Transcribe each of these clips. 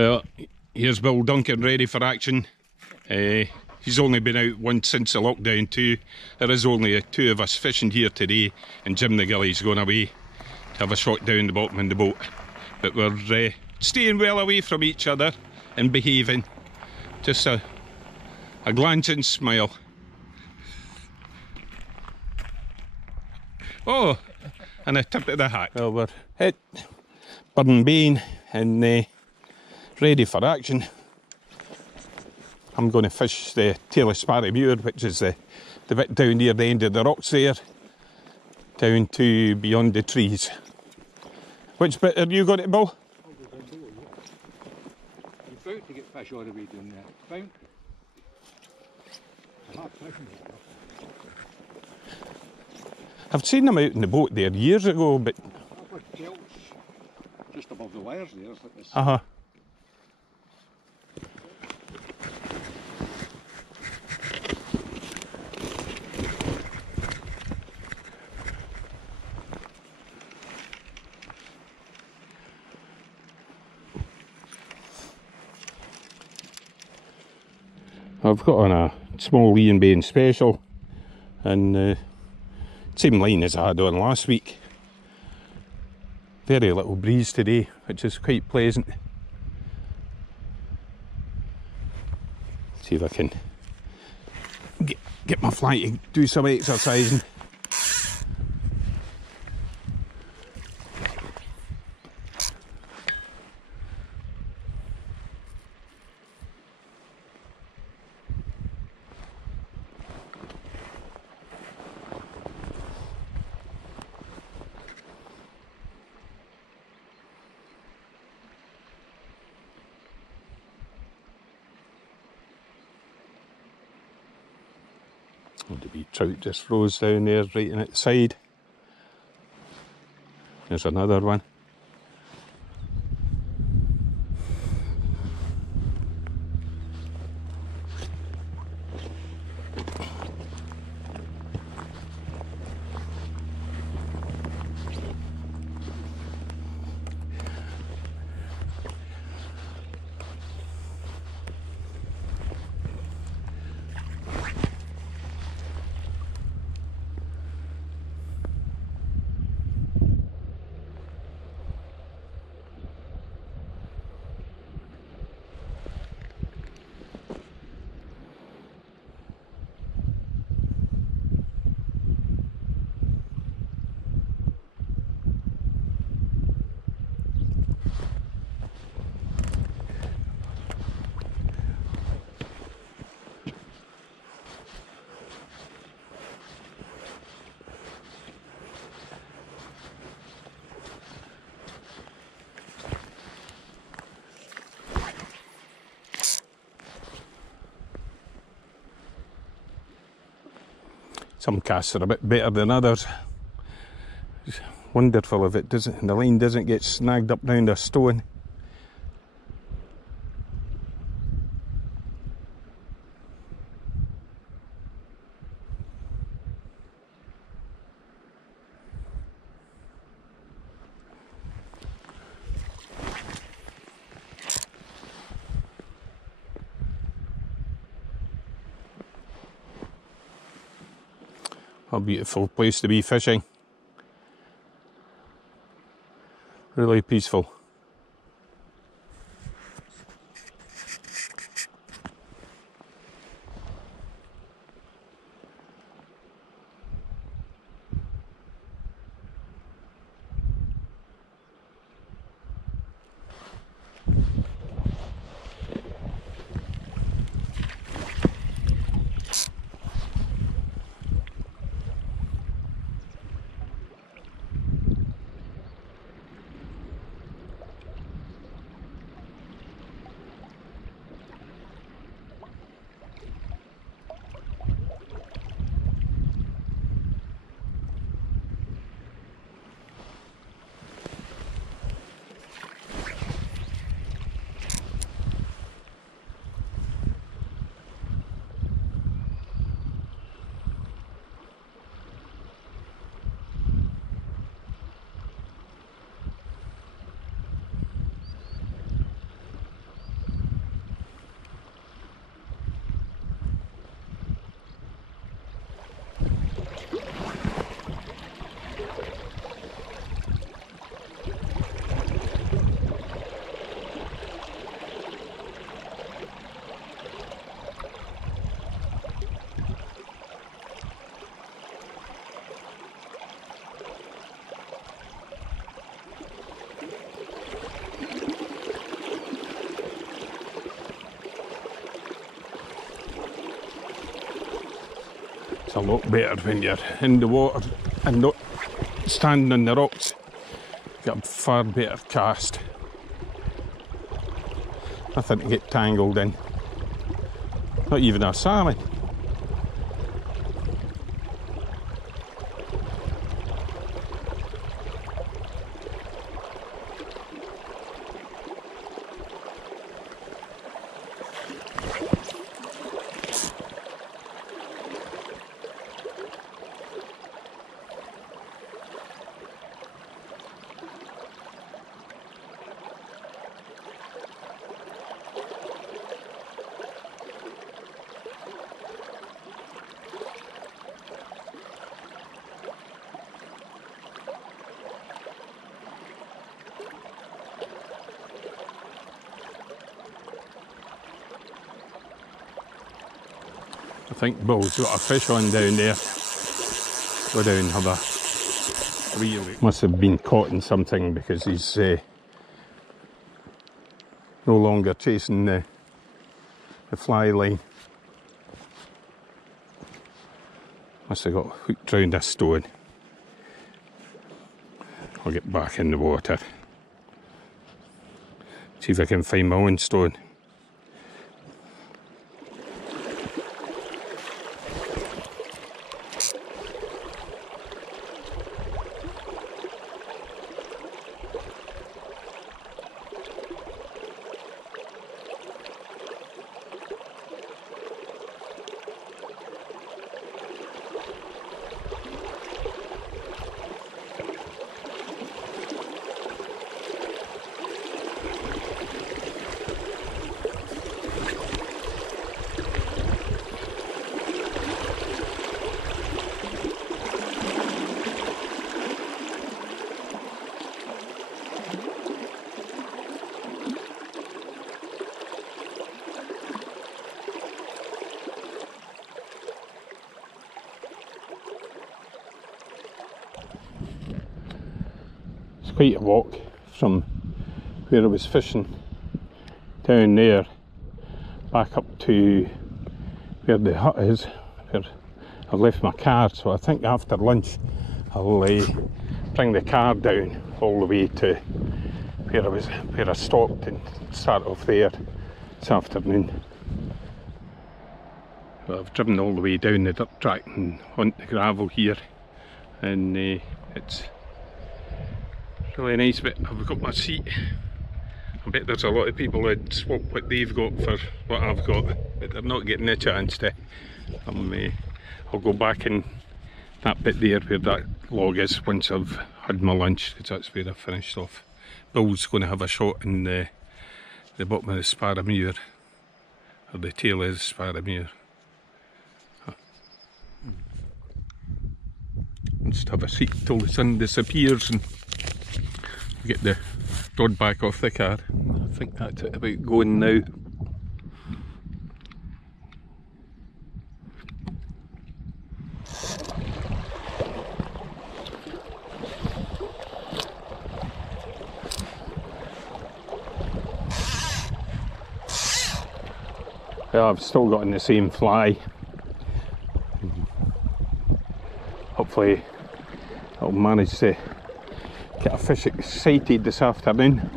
Well, here's Bill Duncan ready for action. He's only been out once since the lockdown too. There is only two of us fishing here today, and Jim the Gilly's going away to have a shot down the bottom in the boat. But we're staying well away from each other and behaving. Just a glancing smile. Oh, and a tip of the hat. Well, we're at Burnbane and ready for action. I'm going to fish the tail of Sparry Muir, which is the bit down near the end of the rocks there, down to beyond the trees. Which bit are you going to, Bill? You're about to get fish all the way down there. Bound. Hard fishing. I've seen them out in the boat there years ago, but... I've got kelts just above the wires there. Like this. Uh-huh. I've got on a small Iain Bane special, and same line as I had on last week. Very little breeze today, which is quite pleasant. See if I can get my fly to do some exercising. The wee trout just froze down there right in its side. There's another one. Some casts are a bit better than others. It's wonderful if the line doesn't get snagged up round a stone. A beautiful place to be fishing. Really peaceful. a lot better when you're in the water and not standing on the rocks. Get a far better cast. Nothing to get tangled in. Not even a salmon. I think Bill's got a fish on down there. Go down and have a wee look. Must have been caught in something because he's no longer chasing the fly line. Must have got hooked round a stone. I'll get back in the water. See if I can find my own stone. Quite a walk from where I was fishing down there back up to where the hut is, where I left my car. So I think after lunch I'll bring the car down all the way to where I stopped and start off there this afternoon. Well, I've driven all the way down the dirt track and onto the gravel here, and it's really nice, but I've got my seat. I bet there's a lot of people who'd swap what they've got for what I've got, but they're not getting a chance to. I'll go back in that bit there where that log is once I've had my lunch, because that's where I finished off. Bill's going to have a shot in the bottom of the Sparramure, or the tail of the Sparramure. Just have a seat till the sun disappears and get the rod back off the car. I think that's it about going now. Well, I've still got in the same fly. Hopefully I'll manage to get a fish excited this afternoon.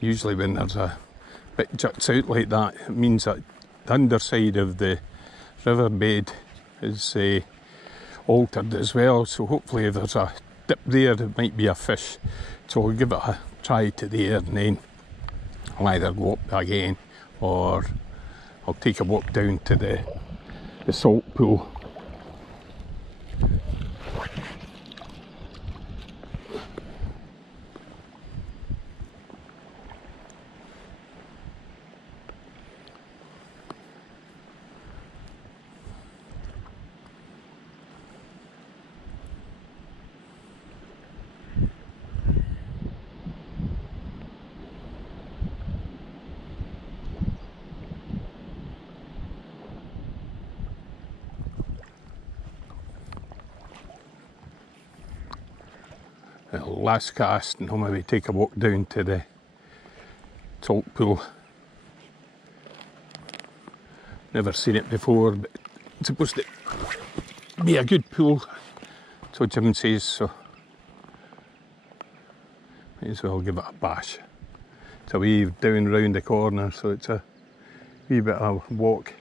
Usually when there's a bit juts out like that, it means that the underside of the riverbed is altered as well, so hopefully if there's a dip there, there might be a fish. So I'll give it a try to there, and then I'll either go up again or I'll take a walk down to the salt pool. Last cast, and I'll maybe take a walk down to the salt pool. Never seen it before, but it's supposed to be a good pool, so Jim says, so may as well give it a bash. It's a wee down round the corner, so it's a wee bit of a walk.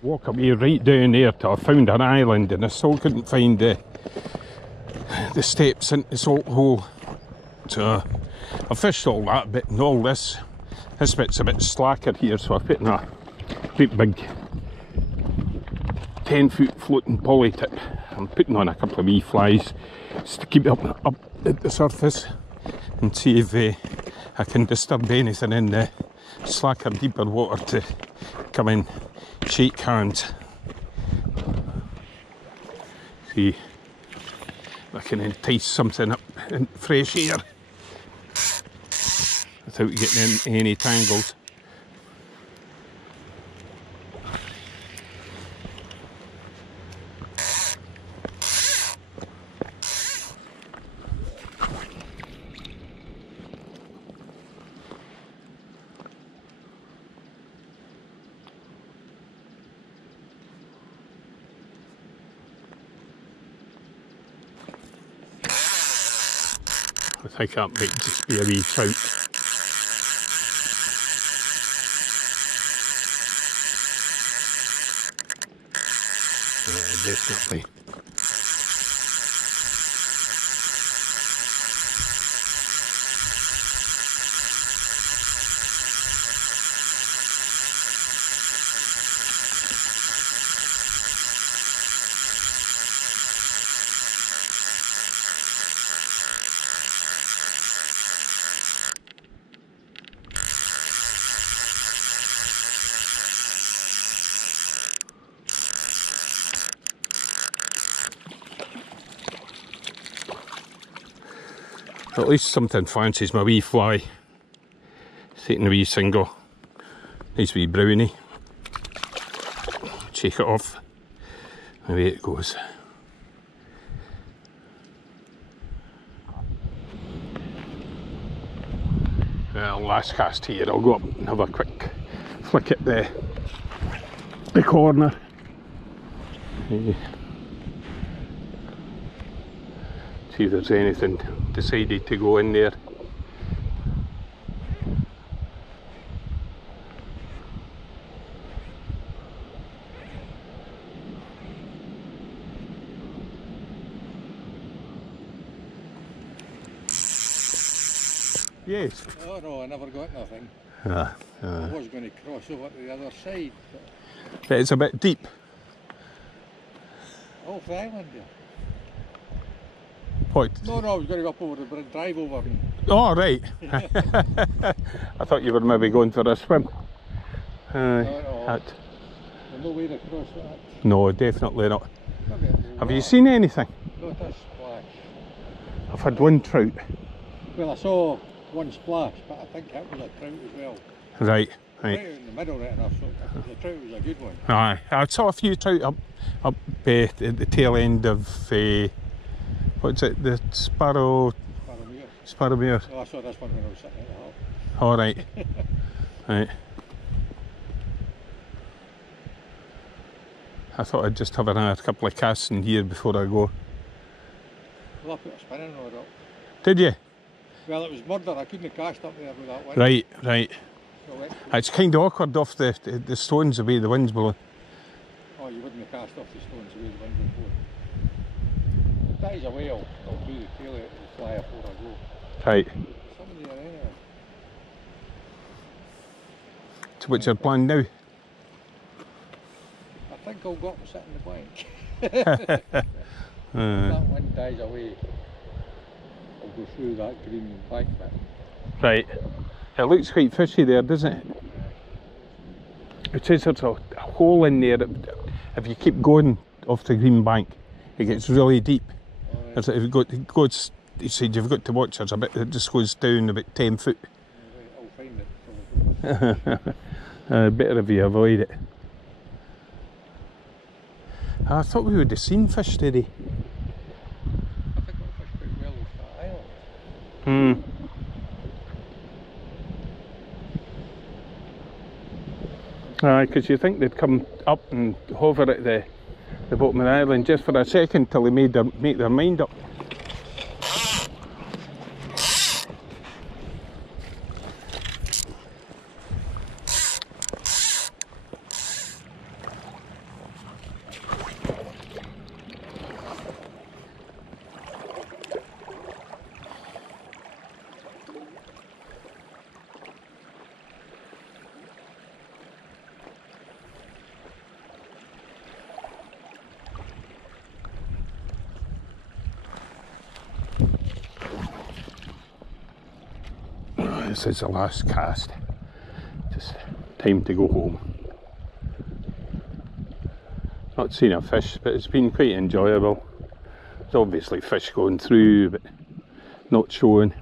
Walk away right down there till I found an island, and I still couldn't find the steps into the salt hole. So I fished all that bit and all this. This bit's a bit slacker here, so I put in a great big 10-foot floating poly tip. I'm putting on a couple of wee flies just to keep it up at the surface and see if I can disturb anything in the slacker deeper water to come in. Shake hands. See if I can entice something up in fresh air without getting in any tangles. I think that might just be a wee trout. Definitely. At least something fancies my wee fly. Taking a wee single. Nice wee brownie. Shake it off. Away it goes. Well, last cast here. I'll go up and have a quick flick at the corner. See if there's anything decided to go in there. Yes. Oh no, I never got nothing. I was going to cross over to the other side. But it's a bit deep. Off the island, yeah. What? No, I was going to go up over the drive over. Oh, right. I thought you were maybe going for a swim. No. There's no way to cross that. No, definitely not. Have you seen anything? Not a splash. I've had one trout. Well, I saw one splash, but I think that was a trout as well. Right. Right in the middle, right enough, so the trout was a good one. Aye, I saw a few trout up at the tail end of what's it, the Sparrowmere. Oh, I saw this one when I was sitting at the hut. All right. Right. I thought I'd just have another couple of casts in here before I go. Well, I put a spinning rod up. Did you? Well, it was murder. I couldn't have cast up there with that wind. Right, right. So It's kind of awkward off the stones the way the wind's blowing. Oh, you wouldn't have cast off the stones the way the wind was blowing. If that is a whale, I'll do the tail out and fly before I go. Right. Somebody there anyway. So what's your plan now? I think I'll go up and sit in the blank. If that wind dies away, I'll go through that green bank bit. Right. It looks quite fishy there, doesn't it? It says there's a hole in there. If you keep going off the green bank, it gets really deep. Right. If it goes he said you've got to watch, there's a bit that just goes down about 10 foot. I'll find it. Better if you avoid it. I thought we would have seen fish today. I think I'll fish quite well off that island. Aye, because you think they'd come up and hover at the bottom of the island just for a second till they make their mind up. This is the last cast. Just time to go home. Not seen a fish, but it's been quite enjoyable. There's obviously fish going through, but not showing.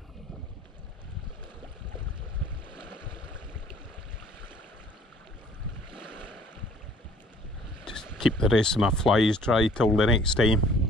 Just keep the rest of my flies dry till the next time.